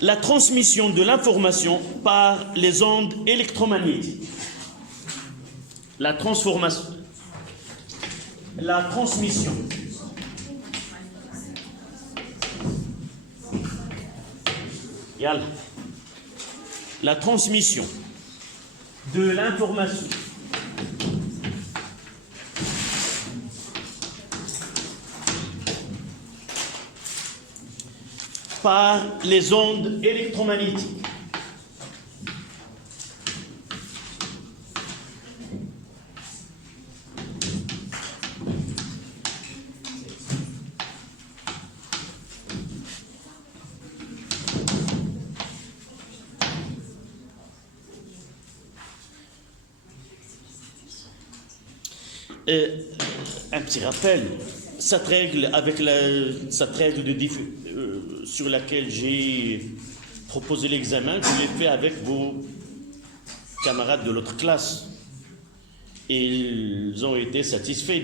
la transmission de l'information par les ondes électromagnétiques. La transmission. Yalla. La transmission de l'information par les ondes électromagnétiques. Un petit rappel, cette règle sur laquelle j'ai proposé l'examen, je l'ai fait avec vos camarades de l'autre classe. Et ils ont été satisfaits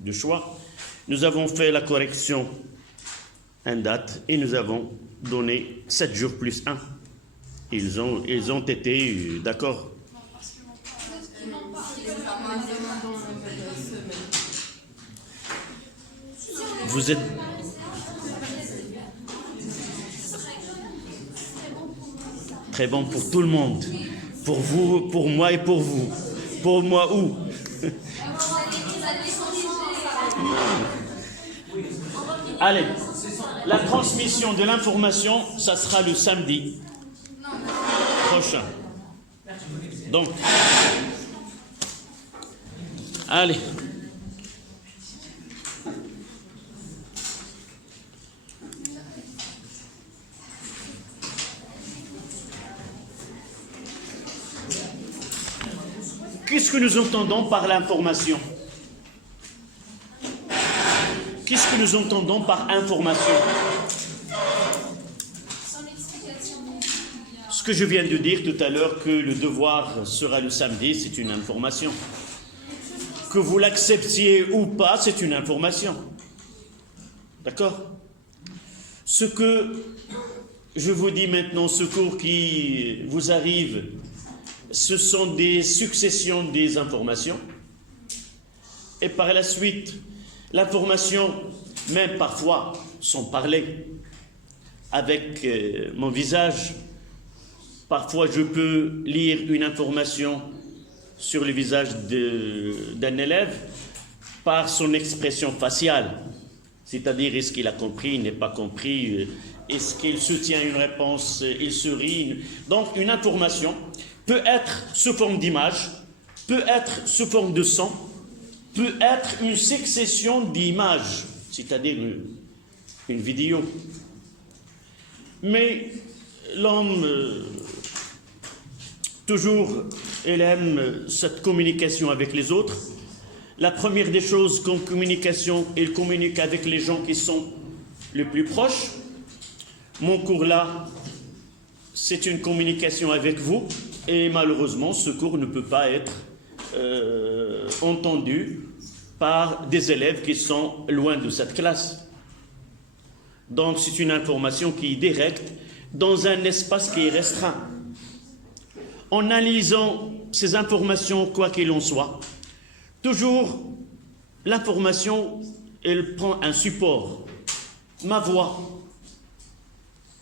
du choix. Nous avons fait la correction en date et nous avons donné 7 jours plus 1. Ils ont été d'accord. Vous êtes... Très bon pour tout le monde. Pour vous, pour moi et pour vous. Pour moi où? Allez, la transmission de l'information, ça sera le samedi prochain. Donc, allez. Qu'est-ce que nous entendons par l'information? Qu'est-ce que nous entendons par information? Ce que je viens de dire tout à l'heure, que le devoir sera le samedi, c'est une information. Que vous l'acceptiez ou pas, c'est une information. D'accord? Ce que je vous dis maintenant, ce cours qui vous arrive, ce sont des successions des informations. Et par la suite, l'information, même parfois, sans parler, avec mon visage. Parfois, je peux lire une information sur le visage d'un élève par son expression faciale. C'est-à-dire, est-ce qu'il a compris, il n'est pas compris, est-ce qu'il soutient une réponse, il sourit. Donc, une information peut être sous forme d'image, peut être sous forme de son, peut être une succession d'images, c'est-à-dire une vidéo. Mais l'homme, toujours, il aime cette communication avec les autres. La première des choses qu'en communication, il communique avec les gens qui sont les plus proches. Mon cours là, c'est une communication avec vous. Et malheureusement, ce cours ne peut pas être entendu par des élèves qui sont loin de cette classe. Donc, c'est une information qui est directe dans un espace qui est restreint. En analysant ces informations, quoi qu'il en soit, toujours, l'information, elle prend un support. Ma voix,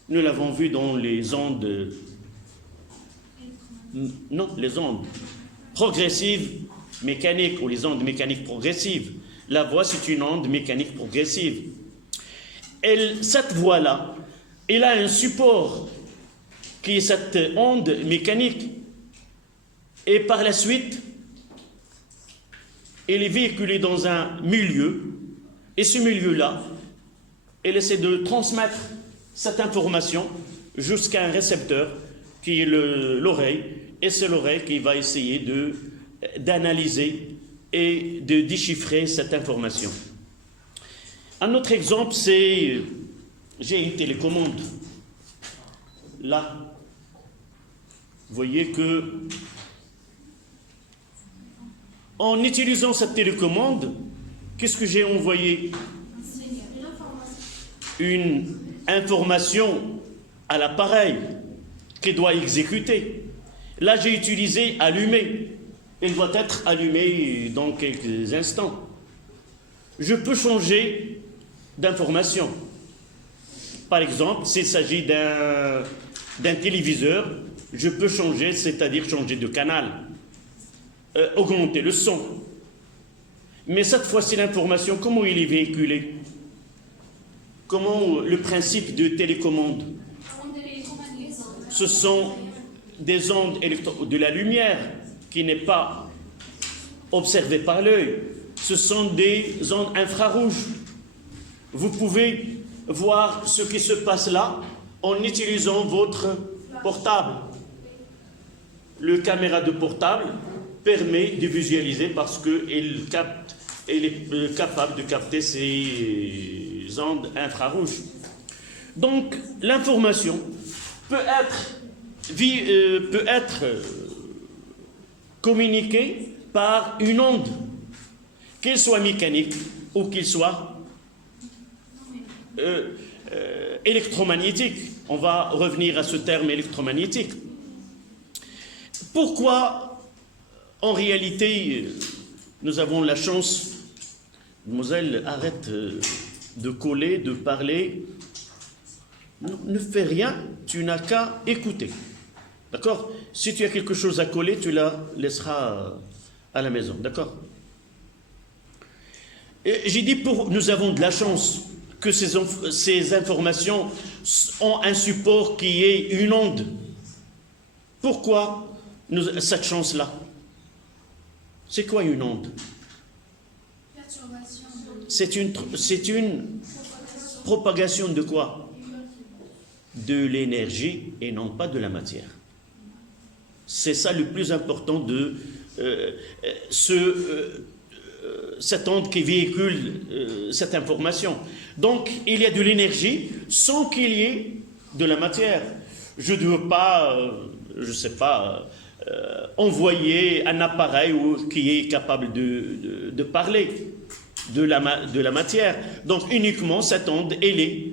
nous l'avons vu dans les ondes... Non, les ondes progressives mécaniques ou les ondes mécaniques progressives. La voix, c'est une onde mécanique progressive. Cette voix-là, elle a un support qui est cette onde mécanique. Et par la suite, elle est véhiculée dans un milieu. Et ce milieu-là, elle essaie de transmettre cette information jusqu'à un récepteur qui est l'oreille. Et c'est l'oreille qui va essayer d'analyser et de déchiffrer cette information. Un autre exemple, c'est, j'ai une télécommande. Là, vous voyez que, en utilisant cette télécommande, qu'est-ce que j'ai envoyé? Une information à l'appareil qui doit exécuter. Là, j'ai utilisé allumer. Il doit être allumé dans quelques instants. Je peux changer d'information. Par exemple, s'il s'agit d'un téléviseur, je peux changer, c'est-à-dire changer de canal, augmenter le son. Mais cette fois-ci, l'information, comment il est véhiculé? Comment le principe de télécommande? Ce sont des ondes de la lumière qui n'est pas observée par l'œil. Ce sont des ondes infrarouges. Vous pouvez voir ce qui se passe là en utilisant votre portable. Le caméra de portable permet de visualiser parce qu'il est capable de capter ces ondes infrarouges. Donc, l'information peut être communiquée par une onde, qu'elle soit mécanique ou qu'elle soit électromagnétique. On va revenir à ce terme électromagnétique. Pourquoi, en réalité, nous avons la chance, mademoiselle, arrête de coller, de parler, ne fais rien, tu n'as qu'à écouter. D'accord? Si tu as quelque chose à coller, tu la laisseras à la maison. D'accord? J'ai dit, nous avons de la chance que ces informations ont un support qui est une onde. Pourquoi cette chance-là? C'est quoi une onde? C'est une propagation de quoi? De l'énergie et non pas de la matière. C'est ça le plus important de cette onde qui véhicule cette information. Donc, il y a de l'énergie sans qu'il y ait de la matière. Je ne veux pas, je ne sais pas, envoyer un appareil qui est capable de parler de la matière. Donc, uniquement, cette onde, elle est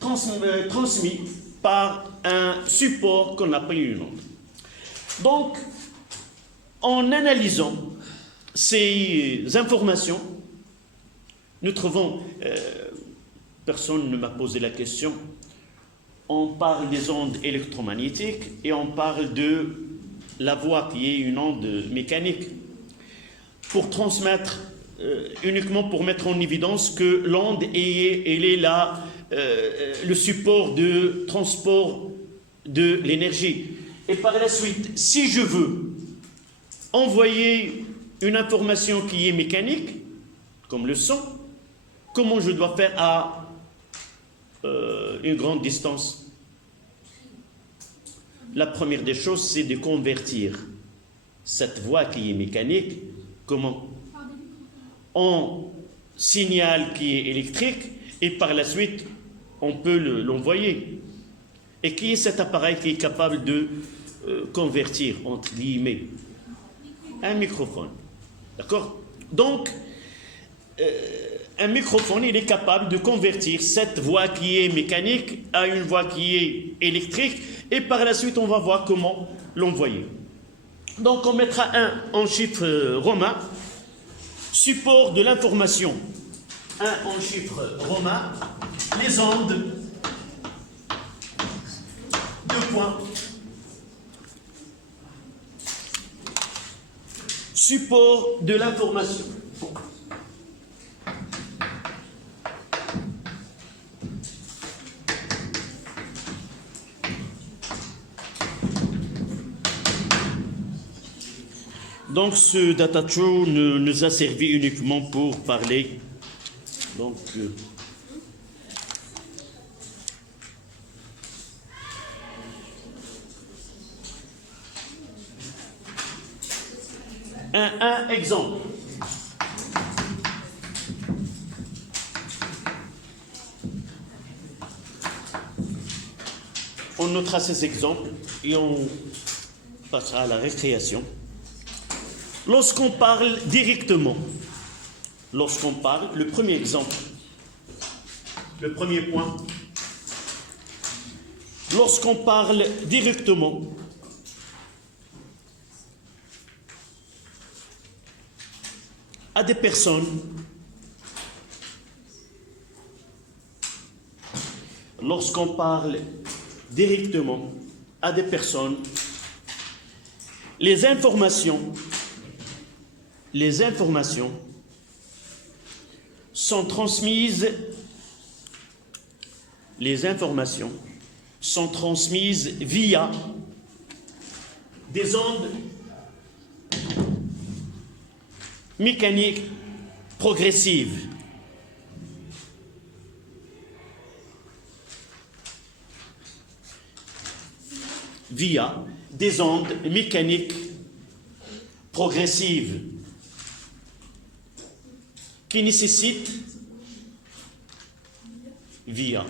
transmise par un support qu'on appelle une onde. Donc, en analysant ces informations, nous trouvons, personne ne m'a posé la question, on parle des ondes électromagnétiques et on parle de la voix qui est une onde mécanique. Pour transmettre, uniquement pour mettre en évidence que l'onde elle est là, le support de transport de l'énergie. Et par la suite, si je veux envoyer une information qui est mécanique, comme le son, comment je dois faire à une grande distance? La première des choses, c'est de convertir cette voix qui est mécanique, comment? En signal qui est électrique, et par la suite, on peut l'envoyer. Et qui est cet appareil qui est capable de convertir, entre guillemets? Un microphone. D'accord? Donc, un microphone, il est capable de convertir cette voix qui est mécanique à une voix qui est électrique, et par la suite, on va voir comment l'envoyer. Donc, on mettra un en chiffre romain, support de l'information. Un en chiffre romain, les ondes, 2 points. Support de l'information. Donc ce data show nous a servi uniquement pour parler. Donc un exemple. On notera ces exemples et on passera à la récréation. Lorsqu'on parle directement, le premier exemple, Le premier point, lorsqu'on parle directement à des personnes, lorsqu'on parle directement à des personnes, les informations sont transmises, via des ondes mécaniques progressives. Via des ondes mécaniques progressives qui nécessitent via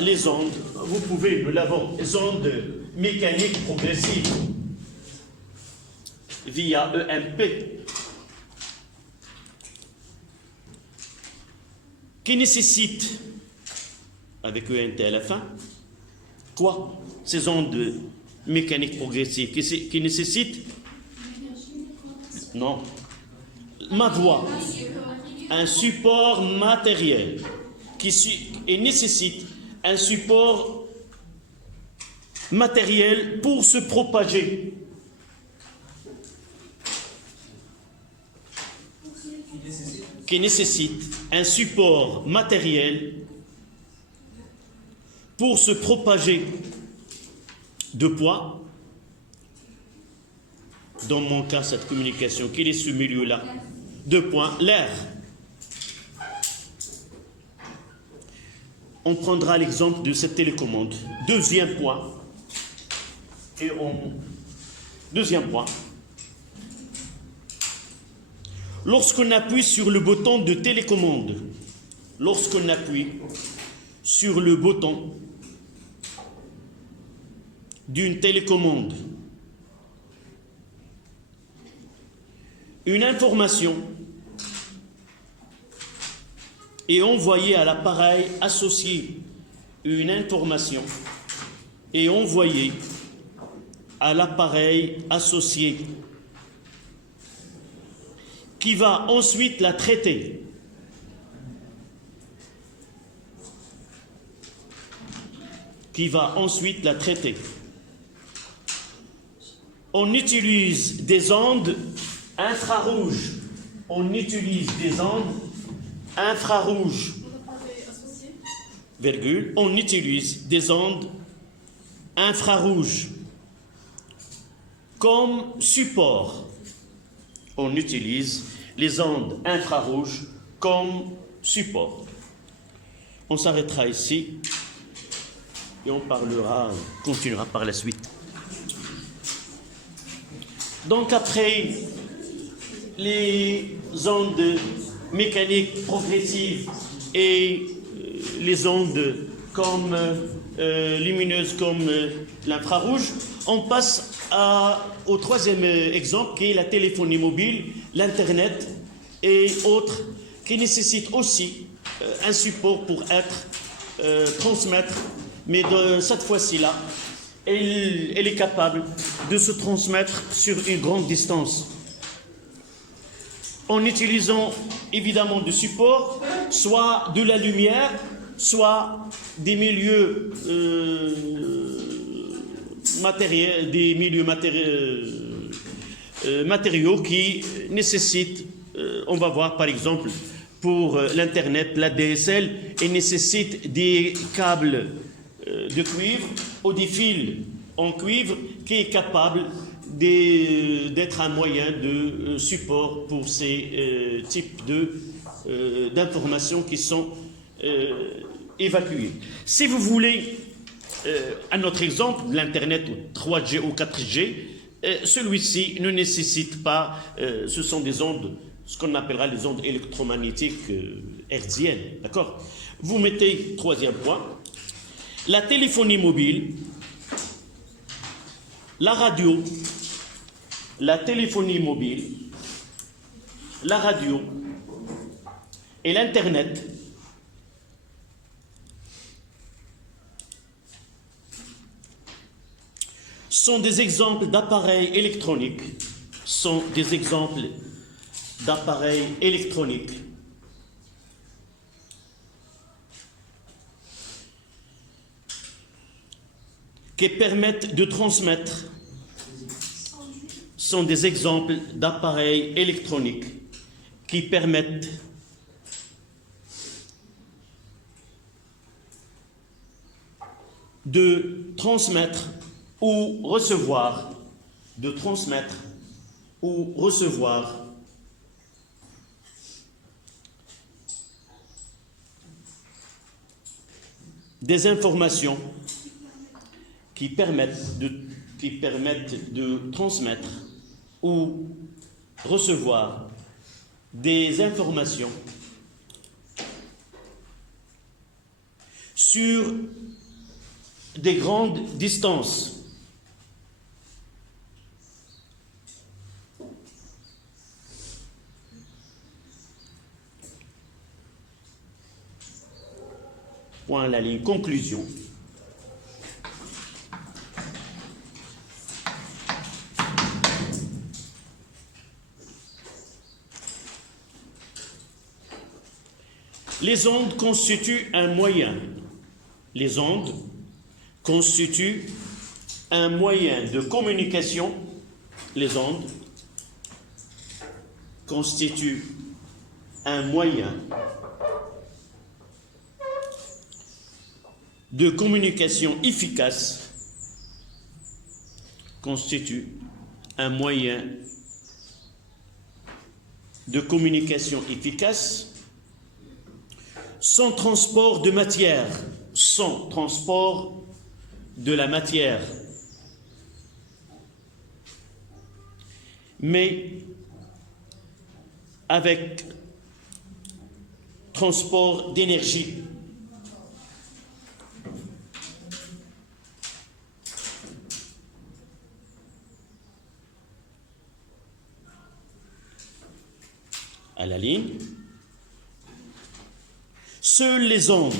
les ondes, vous pouvez nous l'avons, les ondes mécaniques progressives via EMP qui nécessitent avec ENT à la fin, quoi? Ces ondes mécaniques progressives qui nécessitent, non, ma voix, un support matériel et nécessite un support matériel pour se propager. Qui nécessite un support matériel pour se propager. Deux points. Dans mon cas, cette communication, quel est ce milieu-là? Deux points. L'air. On prendra l'exemple de cette télécommande. Deuxième point. Deuxième point. Lorsqu'on appuie sur le bouton de télécommande, lorsqu'on appuie sur le bouton d'une télécommande, une information est envoyée à l'appareil associé. Une information est envoyée à l'appareil associé qui va ensuite la traiter. On utilise des ondes infrarouges. On utilise des ondes infrarouges. Virgule. On utilise des ondes infrarouges comme support. On utilise les ondes infrarouges comme support. On s'arrêtera ici et on continuera par la suite. Donc après les ondes mécaniques progressives et les ondes comme lumineuses comme l'infrarouge, on passe au troisième exemple qui est la téléphonie mobile, l'Internet et autres qui nécessitent aussi un support pour transmettre, mais cette fois-ci-là, elle est capable de se transmettre sur une grande distance. En utilisant évidemment des supports, soit de la lumière, soit des milieux matériaux qui nécessitent, on va voir par exemple pour l'Internet, la DSL, elle nécessite des câbles de cuivre ou des fils en cuivre qui est capable d'être un moyen de support pour ces types d'informations qui sont évacuées. Si vous voulez un autre exemple, l'Internet 3G ou 4G, celui-ci ne nécessite pas, ce sont des ondes, ce qu'on appellera les ondes électromagnétiques hertziennes, d'accord? Vous mettez, troisième point, la téléphonie mobile, la radio, la téléphonie mobile, la radio et l'Internet sont des exemples d'appareils électroniques, qui permettent de transmettre, sont des exemples d'appareils électroniques qui permettent de transmettre ou recevoir, des informations qui permettent de transmettre ou recevoir des informations sur des grandes distances. Point à la ligne. Conclusion. Les ondes constituent un moyen. Les ondes constituent un moyen de communication. Les ondes constituent un moyen de communication efficace, constituent un moyen de communication efficace sans transport de matière, sans transport de la matière, mais avec transport d'énergie. À la ligne. Seules les ondes,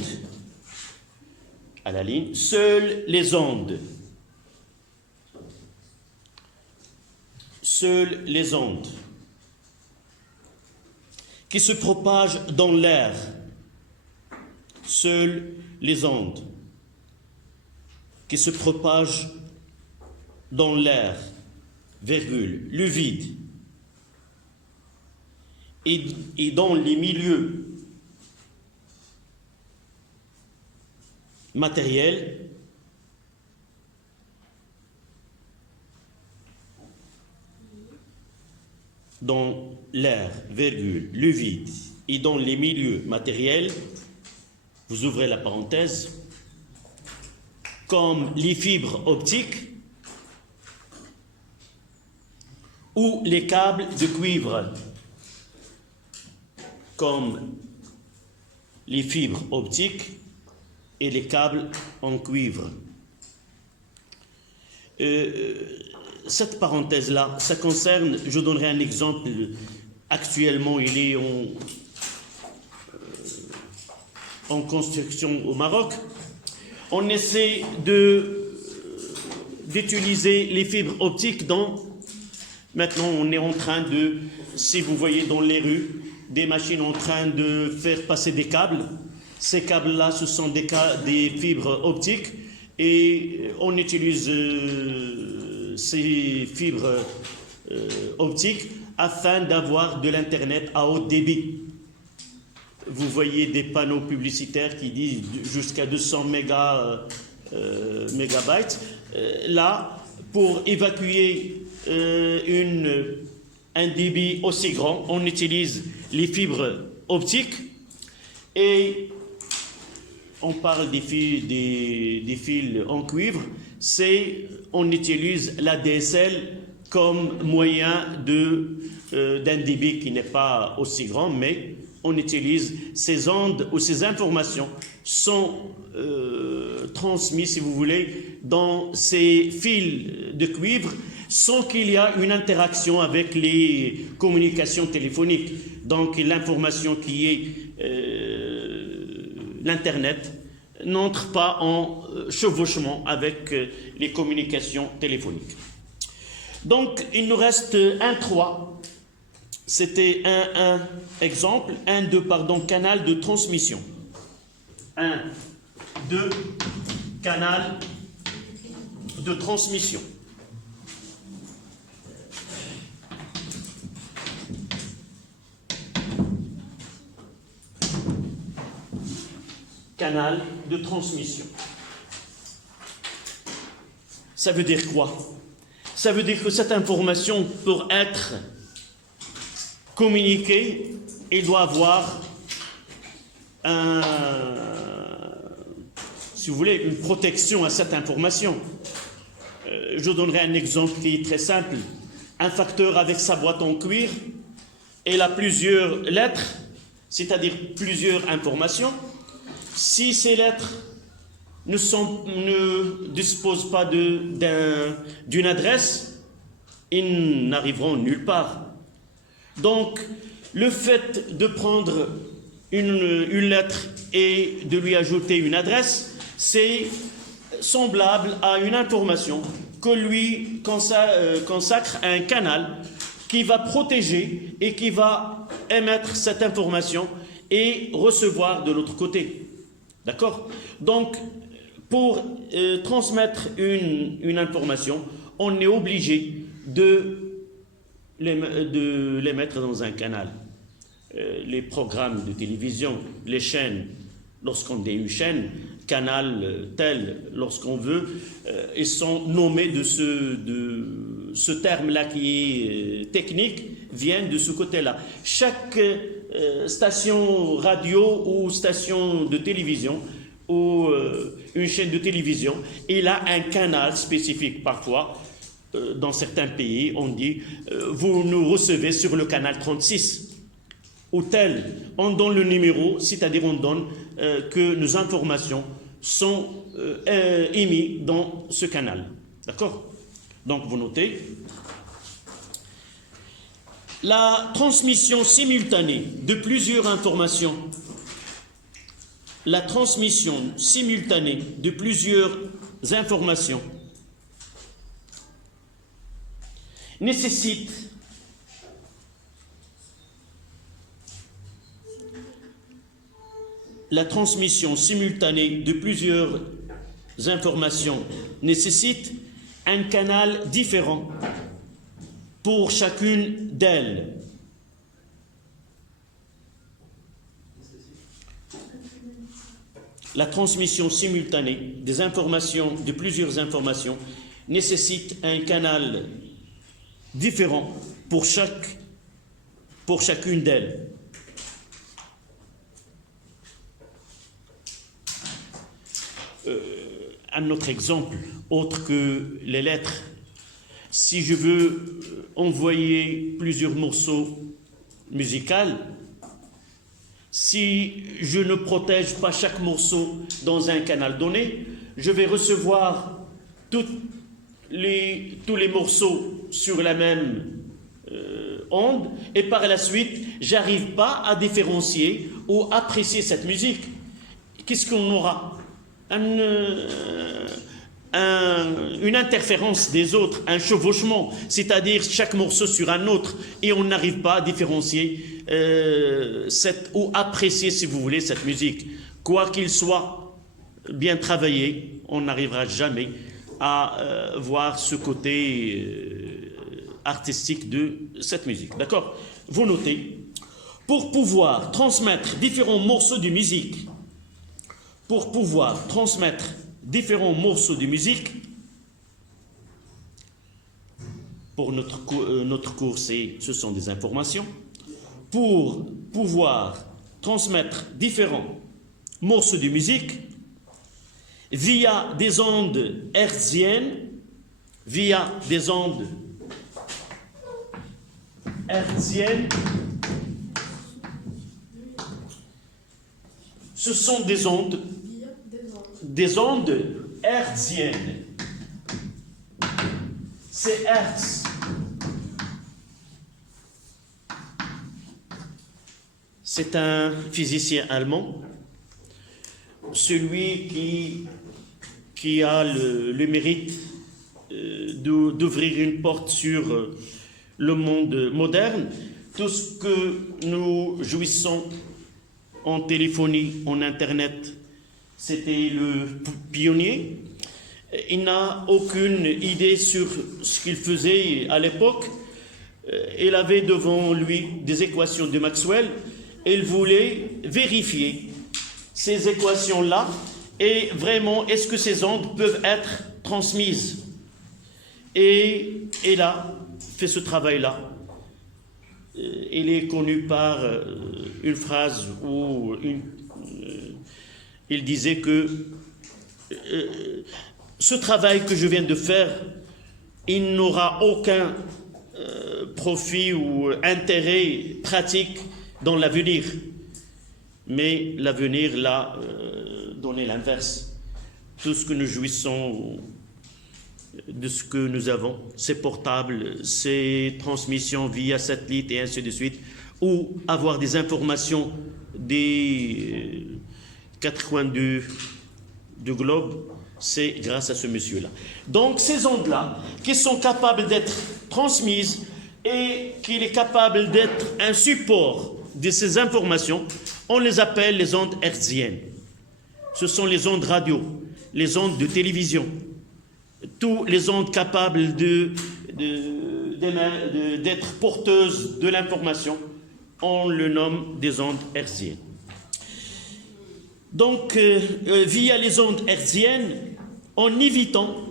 à la ligne, seules les ondes qui se propagent dans l'air, seules les ondes qui se propagent dans l'air, virgule, le vide, et dans les milieux matériels, dans l'air, virgule, le vide, et dans les milieux matériels, vous ouvrez la parenthèse, comme les fibres optiques ou les câbles de cuivre, comme les fibres optiques et les câbles en cuivre. Cette parenthèse-là, ça concerne, je donnerai un exemple, actuellement il est en construction au Maroc. On essaie d'utiliser les fibres optiques maintenant on est en train de, si vous voyez dans les rues, des machines en train de faire passer des câbles. Ces câbles-là, ce sont des fibres optiques et on utilise ces fibres optiques afin d'avoir de l'Internet à haut débit. Vous voyez des panneaux publicitaires qui disent jusqu'à 200 mégabytes. Là, pour évacuer un débit aussi grand, on utilise les fibres optiques et on parle des fils en cuivre, on utilise la DSL comme moyen d'un débit qui n'est pas aussi grand, mais on utilise ces ondes ou ces informations sont transmises, si vous voulez, dans ces fils de cuivre sans qu'il y ait une interaction avec les communications téléphoniques. Donc l'information qui est l'Internet n'entre pas en chevauchement avec les communications téléphoniques. Donc il nous reste un 3. C'était un exemple, canal de transmission. 1, 2, canal de transmission. Canal de transmission. Ça veut dire quoi? Ça veut dire que cette information, pour être communiquée, il doit avoir si vous voulez, une protection à cette information. Je donnerai un exemple qui est très simple. Un facteur avec sa boîte en cuir, il a plusieurs lettres, c'est-à-dire plusieurs informations. Si ces lettres ne disposent pas d'une adresse, ils n'arriveront nulle part. Donc, le fait de prendre une lettre et de lui ajouter une adresse, c'est semblable à une information que lui consacre un canal qui va protéger et qui va émettre cette information et recevoir de l'autre côté. D'accord? Donc, pour transmettre une information, on est obligé de les mettre dans un canal. Les programmes de télévision, les chaînes, lorsqu'on dit une chaîne, canal tel, lorsqu'on veut, ils sont nommés de ce terme-là qui est technique, vient de ce côté-là. Chaque station radio ou station de télévision ou une chaîne de télévision, il a un canal spécifique. Parfois, dans certains pays, on dit vous nous recevez sur le canal 36 ou tel. On donne le numéro, c'est-à-dire on donne que nos informations sont émises dans ce canal. D'accord? Donc vous notez. La transmission simultanée de plusieurs informations. La transmission simultanée de plusieurs informations nécessite un canal différent pour chacune d'elles. La transmission simultanée de plusieurs informations nécessite un canal différent pour chacune d'elles. Un autre exemple, autre que les lettres. Si je veux envoyer plusieurs morceaux musicaux, si je ne protège pas chaque morceau dans un canal donné, je vais recevoir tous les morceaux sur la même onde, et par la suite, j'arrive pas à différencier ou apprécier cette musique. Qu'est-ce qu'on aura? Une interférence des autres, un chevauchement, c'est-à-dire chaque morceau sur un autre, et on n'arrive pas à différencier ou apprécier, si vous voulez, cette musique. Quoi qu'il soit bien travaillé, on n'arrivera jamais à voir ce côté artistique de cette musique. D'accord? Vous notez, pour pouvoir transmettre différents morceaux de musique, pour notre cours, ce sont des informations. Pour pouvoir transmettre différents morceaux de musique via des ondes hertziennes, ce sont des ondes hertziennes. c'est Hertz. C'est un physicien allemand, celui qui a le mérite d'ouvrir une porte sur le monde moderne. Tout ce que nous jouissons en téléphonie, en Internet, c'était le pionnier. Il n'a aucune idée sur ce qu'il faisait à l'époque. Il avait devant lui des équations de Maxwell. Il voulait vérifier ces équations-là et vraiment, est-ce que ces ondes peuvent être transmises? Et il a fait ce travail-là. Il est connu par une phrase où il disait que ce travail que je viens de faire, il n'aura aucun profit ou intérêt pratique dans l'avenir. Mais l'avenir l'a donné l'inverse. Tout ce que nous jouissons de ce que nous avons, ces portables, ces transmissions via satellite et ainsi de suite, ou avoir des informations des quatre coins du globe, c'est grâce à ce monsieur-là. Donc ces ondes-là, qui sont capables d'être transmises et qu'il est capable d'être un support de ces informations, on les appelle les ondes hertziennes. Ce sont les ondes radio, les ondes de télévision, toutes les ondes capables d'être porteuses de l'information, on le nomme des ondes hertziennes. Donc, via les ondes hertziennes, en évitant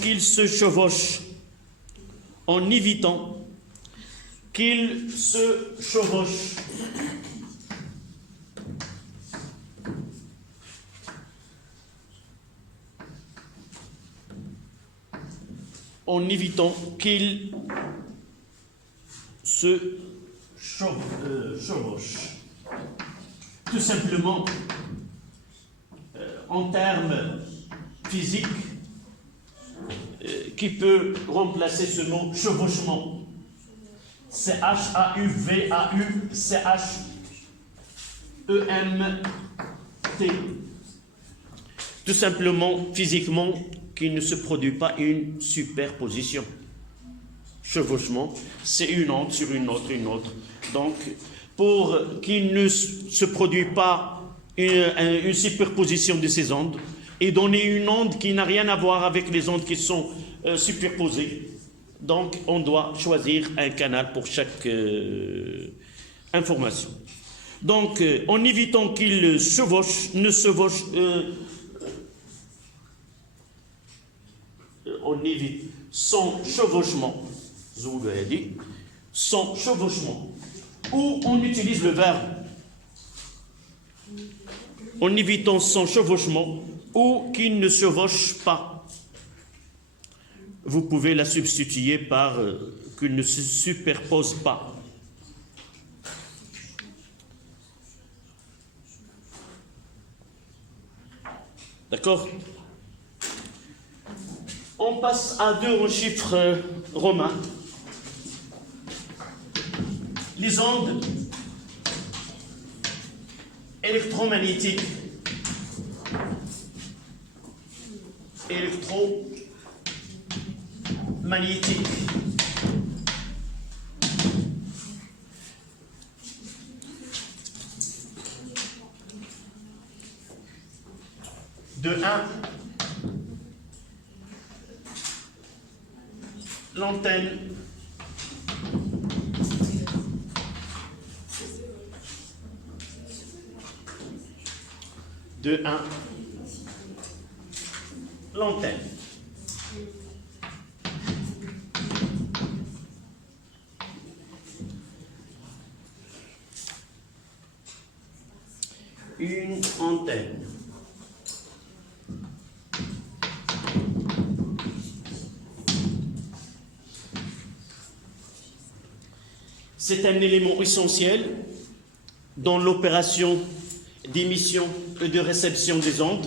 qu'ils se chevauchent, en évitant qu'ils se chevauchent, en évitant qu'ils se chevauchent. Tout simplement, en termes physiques, qui peut remplacer ce mot chevauchement. C-H-A-U-V-A-U-C-H-E-M-T. Tout simplement, physiquement, qu'il ne se produit pas une superposition. Chevauchement, c'est une onde sur une autre. Donc, pour qu'il ne se produise pas une superposition de ces ondes et donner une onde qui n'a rien à voir avec les ondes qui sont superposées, donc on doit choisir un canal pour chaque information. Donc, en évitant qu'il on évite son chevauchement, je vous l'ai dit, son chevauchement, ou on utilise le verbe en évitant son chevauchement ou qu'il ne chevauche pas. Vous pouvez la substituer par qu'il ne se superpose pas. D'accord? On passe à deux chiffres romains. Les ondes électromagnétiques. De 1, l'antenne de 1, l'antenne. Une antenne. C'est un élément essentiel dans l'opération d'émission et de réception des ondes.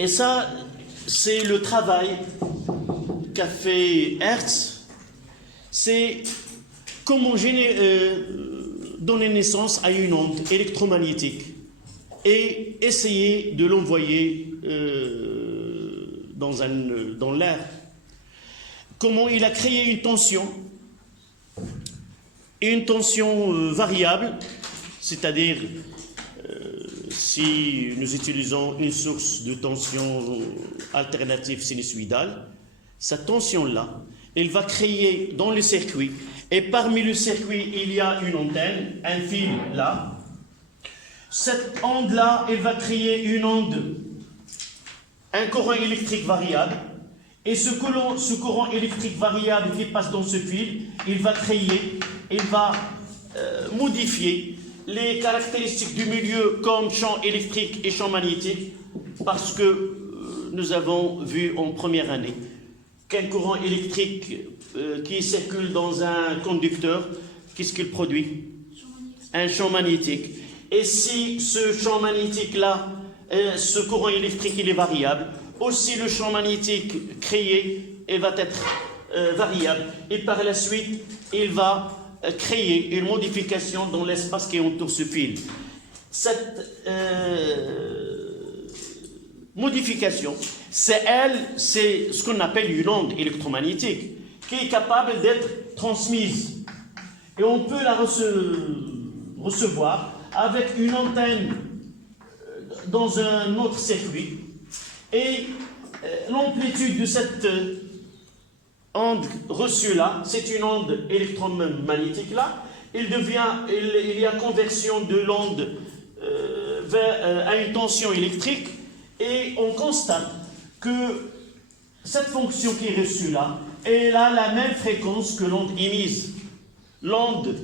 Et ça, c'est le travail qu'a fait Hertz, c'est comment donner naissance à une onde électromagnétique et essayer de l'envoyer dans l'air. Comment il a créé une tension variable, c'est-à-dire si nous utilisons une source de tension alternative sinusoïdale, cette tension-là, elle va créer dans le circuit, et parmi le circuit, il y a une antenne, un fil là. Cette onde-là, elle va créer une onde, un courant électrique variable, et ce courant électrique variable qui passe dans ce fil, il va modifier les caractéristiques du milieu comme champ électrique et champ magnétique, parce que nous avons vu en première année qu'un courant électrique qui circule dans un conducteur, qu'est-ce qu'il produit? Un champ magnétique. Et si ce champ magnétique-là, ce courant électrique, il est variable, aussi le champ magnétique créé il va être variable. Et par la suite, il va créer une modification dans l'espace qui entoure ce fil. Cette modification, c'est ce qu'on appelle une onde électromagnétique qui est capable d'être transmise. Et on peut la recevoir avec une antenne dans un autre circuit. Et l'amplitude de cette onde reçue-là, c'est une onde électromagnétique-là. Il y a conversion de l'onde à une tension électrique. Et on constate que cette fonction qui est reçue là, elle a la même fréquence que l'onde émise. L'onde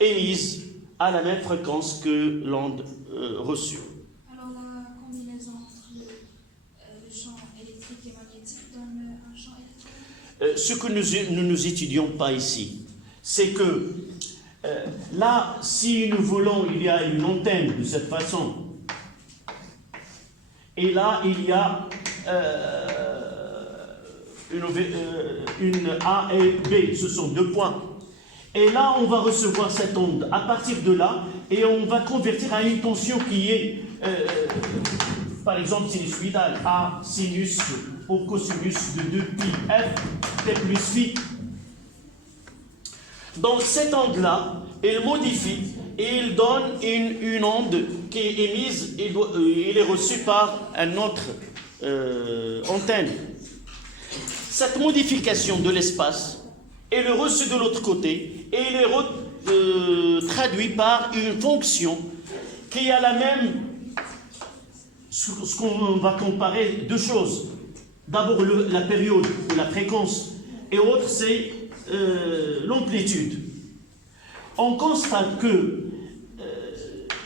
émise a la même fréquence que l'onde reçue. Alors la combinaison entre le champ électrique et magnétique donne un champ électrique. Ce que nous étudions pas ici, c'est que là, si nous voulons, il y a une antenne de cette façon. Et là, il y a une A et B, ce sont deux points. Et là, on va recevoir cette onde à partir de là, et on va convertir à une tension qui est, par exemple, sinusoïdale, A sinus au cosinus de 2pi f t plus phi. Donc cette onde-là, elle modifie et il donne une onde qui est émise, il est reçu par une autre antenne. Cette modification de l'espace, elle est reçue de l'autre côté et elle est traduite par une fonction qui a la même, ce qu'on va comparer deux choses. D'abord la période ou la fréquence et autre c'est l'amplitude. On constate que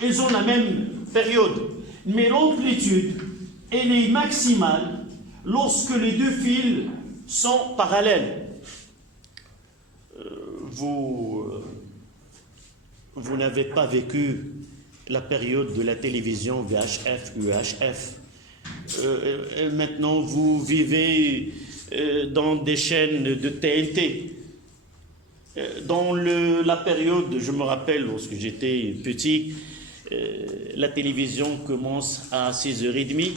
ils ont la même période, mais l'amplitude, elle est maximale lorsque les deux fils sont parallèles. Vous n'avez pas vécu la période de la télévision VHF, UHF. Maintenant, vous vivez dans des chaînes de TNT. Dans la période, je me rappelle, lorsque j'étais petit, la télévision commence à 6h30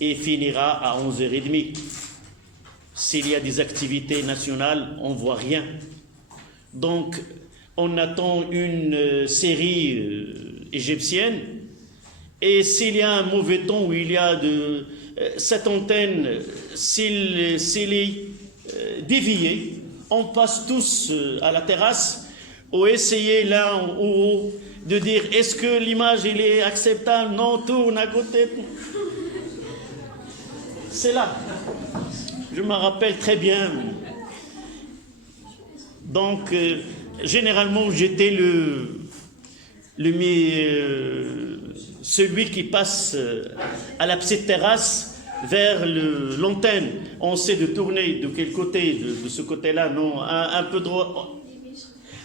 et finira à 11h30. S'il y a des activités nationales, on ne voit rien. Donc, on attend une série égyptienne, et s'il y a un mauvais temps où il y a cette antenne, s'il est déviée, on passe tous à la terrasse ou essayer là en haut de dire est-ce que l'image elle est acceptable? Non, tourne à côté. C'est là. Je me rappelle très bien. Donc, généralement, j'étais celui qui passe à la petite terrasse vers l'antenne. On sait de tourner de quel côté, de ce côté-là, non, un peu droit.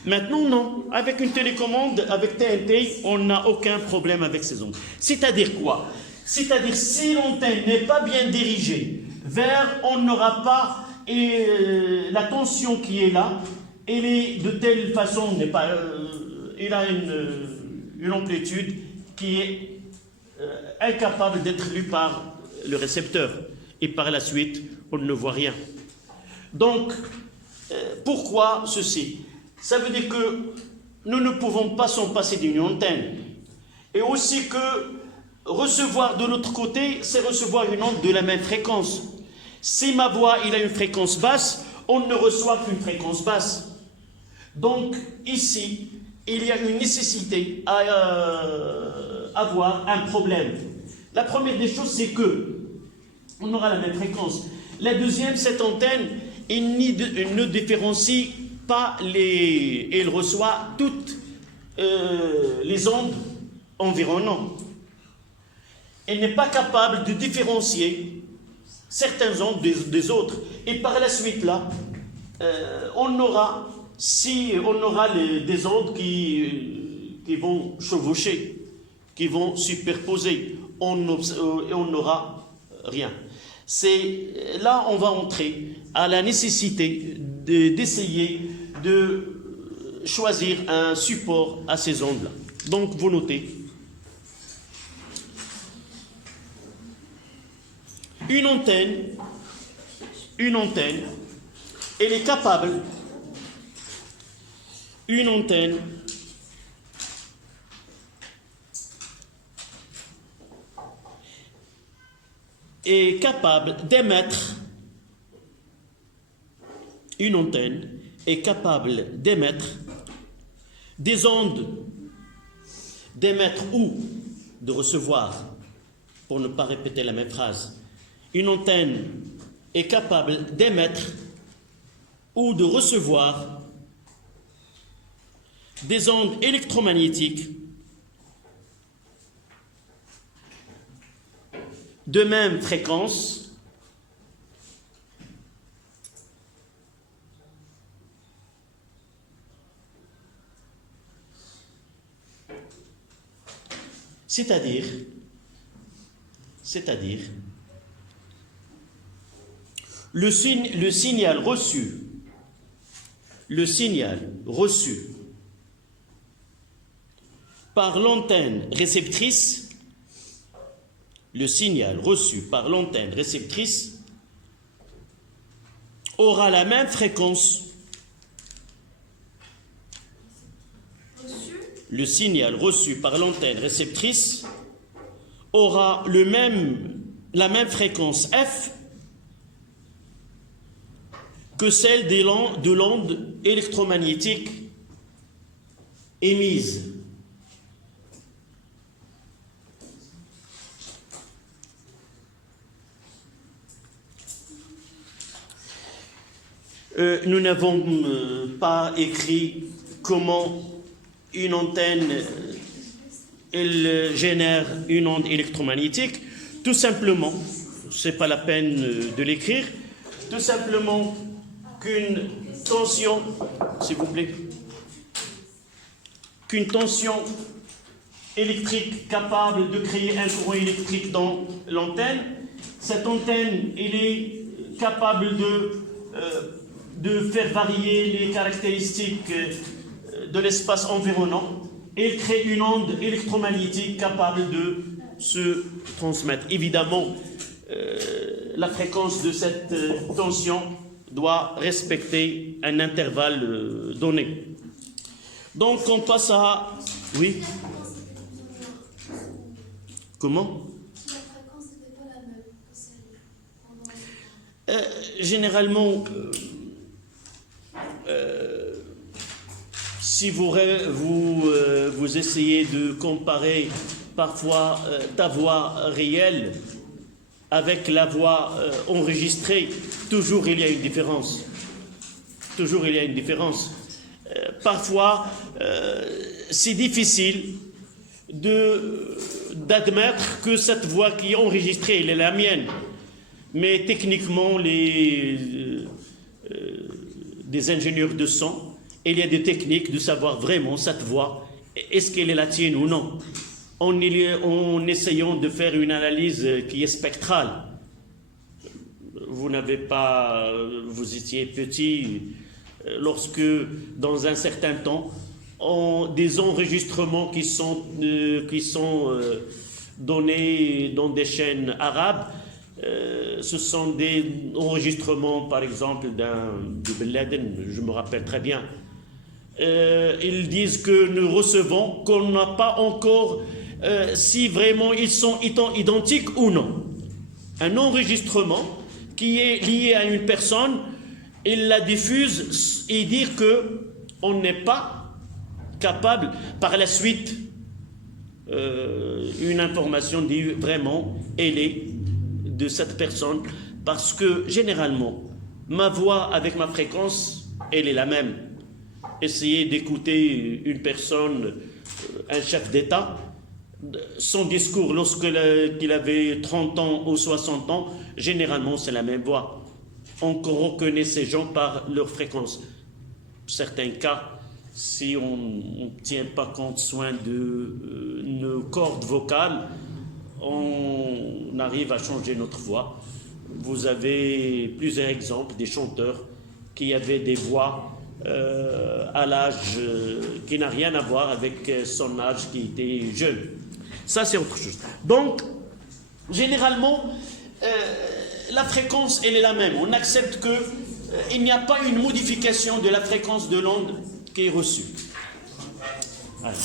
Maintenant, non. Avec une télécommande, avec TNT, on n'a aucun problème avec ces ondes. C'est-à-dire quoi? C'est-à-dire, si l'antenne n'est pas bien dirigée vers, on n'aura pas la tension qui est là, elle est de telle façon, n'est pas, il a une amplitude qui est incapable d'être lue par le récepteur. Et par la suite, on ne voit rien. Donc, pourquoi ceci? Ça veut dire que nous ne pouvons pas s'en passer d'une antenne. Et aussi que recevoir de l'autre côté, c'est recevoir une onde de la même fréquence. Si ma voix il a une fréquence basse, on ne reçoit qu'une fréquence basse. Donc, ici, il y a une nécessité à avoir un problème. La première des choses, c'est que on aura la même fréquence. La deuxième, cette antenne, elle ne différencie pas elle reçoit toutes les ondes environnantes. Elle n'est pas capable de différencier certaines ondes des autres. Et par la suite, là, on aura des ondes qui vont chevaucher, qui vont superposer. On n'aura rien. Là, on va entrer à la nécessité d'essayer de choisir un support à ces ondes-là. Donc, vous notez. Une antenne, elle est capable, une antenne est capable d'émettre, une antenne est capable d'émettre des ondes, d'émettre ou de recevoir, pour ne pas répéter la même phrase. Une antenne est capable d'émettre ou de recevoir des ondes électromagnétiques de même fréquence c'est-à-dire le signal reçu par l'antenne réceptrice, aura la même fréquence. Le signal reçu par l'antenne réceptrice aura la même fréquence F que celle de l'onde électromagnétique émise. Nous n'avons pas écrit comment une antenne elle génère une onde électromagnétique. Tout simplement, c'est pas la peine de l'écrire, tout simplement qu'une tension, s'il vous plaît, qu'une tension électrique capable de créer un courant électrique dans l'antenne, cette antenne, elle est capable de faire varier les caractéristiques de l'espace environnant et crée une onde électromagnétique capable de se transmettre. Évidemment, la fréquence de cette tension doit respecter un intervalle donné. Donc on passe à... Oui. Comment? Généralement, si vous essayez de comparer parfois ta voix réelle avec la voix enregistrée, toujours il y a une différence. Parfois, c'est difficile d'admettre que cette voix qui est enregistrée, elle est la mienne. Mais techniquement, des ingénieurs de son, il y a des techniques de savoir vraiment cette voix, est-ce qu'elle est la tienne ou non. en essayant de faire une analyse qui est spectrale. Vous étiez petit lorsque, dans un certain temps, des enregistrements qui sont donnés dans des chaînes arabes, ce sont des enregistrements, par exemple, de Ben Laden, je me rappelle très bien. Ils disent que nous recevons, qu'on n'a pas encore si vraiment ils sont identiques ou non. Un enregistrement qui est lié à une personne, il la diffuse et dit qu'on n'est pas capable par la suite une information dit vraiment elle est de cette personne, parce que généralement ma voix avec ma fréquence elle est la même. Essayez d'écouter une personne, un chef d'État, son discours lorsqu'il avait 30 ans ou 60 ans, généralement c'est la même voix. On reconnaît ces gens par leur fréquence. Certains cas, si on ne tient pas compte soin de nos cordes vocales, on arrive à changer notre voix. Vous avez plusieurs exemples des chanteurs qui avaient des voix à l'âge qui n'a rien à voir avec son âge qui était jeune. Ça, c'est autre chose. Donc, généralement, la fréquence, elle est la même. On accepte qu'il n'y a pas une modification de la fréquence de l'onde qui est reçue. Allez.